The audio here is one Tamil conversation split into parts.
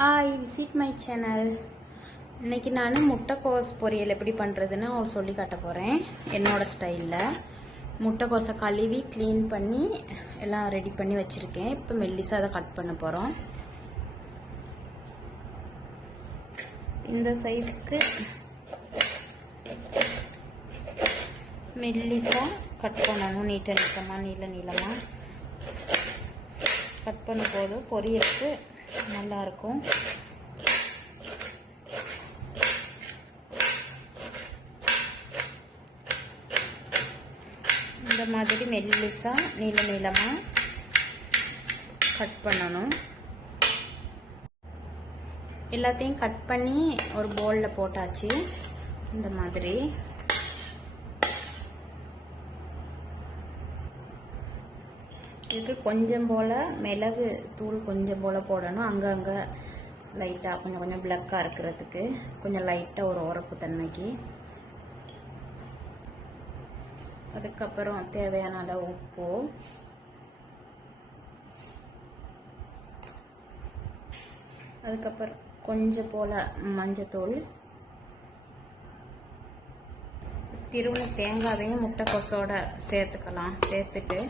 Hi, visit my channel. இன்றைக்கி நான் முட்டைக்கோஸ் பொரியல் எப்படி பண்ணுறதுன்னு சொல்லி காட்ட போகிறேன். என்னோடய ஸ்டைலில் முட்டைக்கோஸை கழுவி க்ளீன் பண்ணி எல்லாம் ரெடி பண்ணி வச்சுருக்கேன். இப்போ மெல்லிசாக அதை கட் பண்ண போகிறோம். இந்த சைஸ்க்கு மெல்லிசாக கட் பண்ணணும். நீட்டமாக நீளமாக கட் பண்ணும் போது பொரியலுக்கு நல்லாயிருக்கும். இந்த மாதிரி மெல்லிசாக நீளமாக கட் பண்ணணும். எல்லாத்தையும் கட் பண்ணி ஒரு பவுலில் போட்டாச்சு. இந்த மாதிரி இதுக்கு கொஞ்சம் போல் மிளகு தூள் கொஞ்சம் போல் போடணும். அங்கங்கே லைட்டாக கொஞ்சம் பிளக்காக இருக்கிறதுக்கு கொஞ்சம் லைட்டாக ஒரு உரப்பு தன்மைக்கு. அதுக்கப்புறம் தேவையான அளவு உப்பு, அதுக்கப்புறம் கொஞ்சம் போல் மஞ்சத்தூள், திருவண்ண தேங்காவையும் முட்டைக்கோஸோட சேர்த்துக்கலாம். சேர்த்துட்டு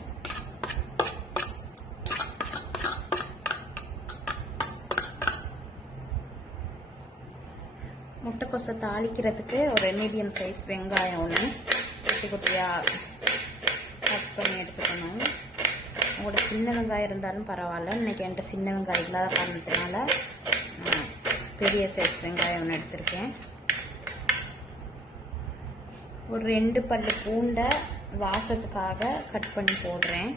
முட்டைக்கோஸை தாளிக்கிறதுக்கு ஒரு மீடியம் சைஸ் வெங்காயம் ஒன்று குட்டி குட்டியாக கட் பண்ணி எடுத்துக்கணும். உங்களோட சின்ன வெங்காயம் இருந்தாலும் பரவாயில்ல. இன்றைக்கி என்கிட்ட சின்ன வெங்காயம் இல்லாத காரணத்தினால பெரிய சைஸ் வெங்காயம் ஒன்று எடுத்திருக்கேன். ஒரு 2 பல்லு பூண்டை வாசத்துக்காக கட் பண்ணி போடுறேன்.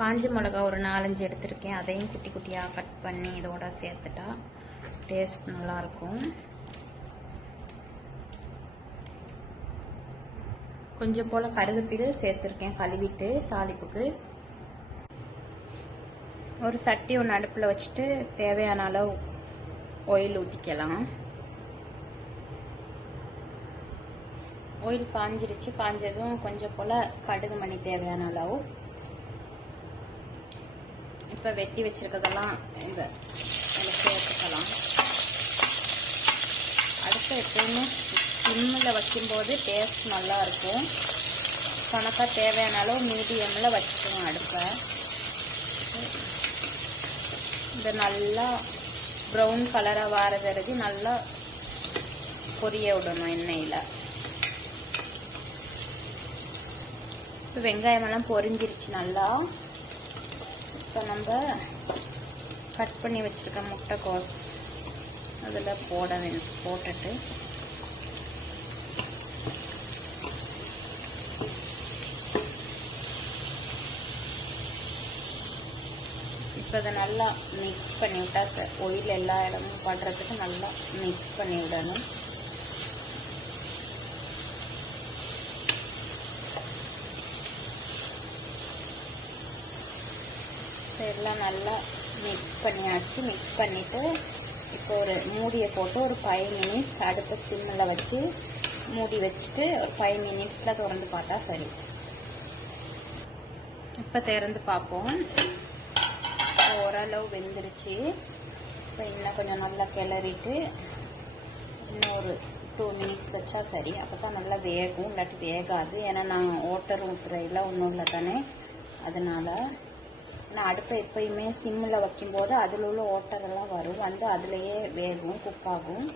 காஞ்ச மிளகா ஒரு 4-5 எடுத்திருக்கேன். அதையும் குட்டி குட்டியாக கட் பண்ணி இதோட சேர்த்துட்டா டேஸ்ட் நல்லாயிருக்கும். கொஞ்சம் போல் கருவேப்பிலை சேர்த்துருக்கேன் கழுவிட்டு தாளிப்புக்கு. ஒரு சட்டி ஒன்று அடுப்பில் வச்சுட்டு தேவையான அளவு ஆயில் ஊற்றிக்கலாம். ஆயில் காஞ்சிருச்சு. காஞ்சதும் கொஞ்சம் போல் கடுகு மணி தேவையான அளவு. இப்போ வெட்டி வச்சிருக்கதெல்லாம் இந்த சேர்த்துக்கலாம். அடுத்து எப்பவுமே சிம்மில் வைக்கும்போது டேஸ்ட் நல்லா இருக்கும். கணக்காக தேவையான அளவு மீடியமில் வச்சுக்கணும் அடுப்பை. இந்த நல்லா ப்ரௌன் கலராக வாரதறதி நல்லா பொரிய விடணும் எண்ணெயில். இப்போ வெங்காயமெல்லாம் பொரிஞ்சிருச்சு நல்லா. இப்போ நம்ம கட் பண்ணி வச்சுருக்க முட்டைக்கோஸ் அதில் போட்டுட்டு இப்போ அதை நல்லா மிக்ஸ் பண்ணி விட்டா ஆயில் எல்லா இடமும் படுறதுக்கு நல்லா மிக்ஸ் பண்ணி விடணும். எல்லாம் நல்லா மிக்ஸ் பண்ணியாச்சு. மிக்ஸ் பண்ணிவிட்டு இப்போ ஒரு மூடியை போட்டு ஒரு 5 மினிட்ஸ் அடுத்த சிம்மில் வச்சு மூடி வச்சுட்டு ஒரு 5 மினிட்ஸில் திறந்து பார்த்தா சரி. இப்போ திறந்து பார்ப்போம். ஓரளவு வெந்துருச்சு. இப்போ இன்னும் கொஞ்சம் நல்லா கிளறிட்டு இன்னும் ஒரு 2 மினிட்ஸ் வச்சா சரி. அப்போ தான் நல்லா வேகும், இல்லாட்டி வேகாது. ஏன்னா நான் ஓட்டர் ஊற்றுறையில் ஒன்றும் இல்லை தானே, அதனால் நான் அடுப்பை எப்பயுமே சிம்மில் வைக்கும்போது அதில் உள்ள ஓட்டரெல்லாம் வரும், வந்து அதுலேயே வேகும், குக் ஆகும்.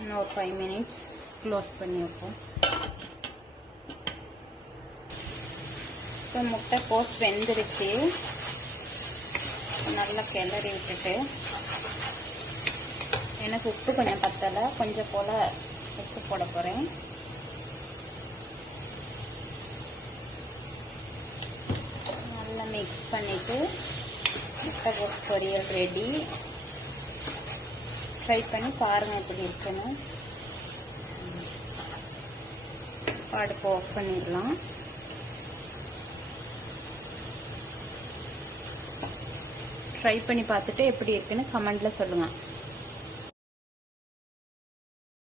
இன்னும் ஒரு 5 மினிட்ஸ் க்ளோஸ் பண்ணி வைப்போம். இப்போ முட்டைக்கோஸ் வெந்துருச்சு. நல்லா கிளறி விட்டுட்டு எனக்கு உப்பு கொஞ்சம் பத்தலை, கொஞ்சம் போல் உப்பு போட போகிறேன். மிக்ஸ் பண்ணிவிட்டு முட்டைக்கோஸ் பொரியல் ரெடி. ட்ரை பண்ணி பாருங்கள் எப்படி இருக்குன்னு. அடுப்பு ஆஃப் பண்ணிடலாம். ட்ரை பண்ணி பார்த்துட்டு எப்படி இருக்குன்னு கமெண்ட்டில் சொல்லுங்கள்.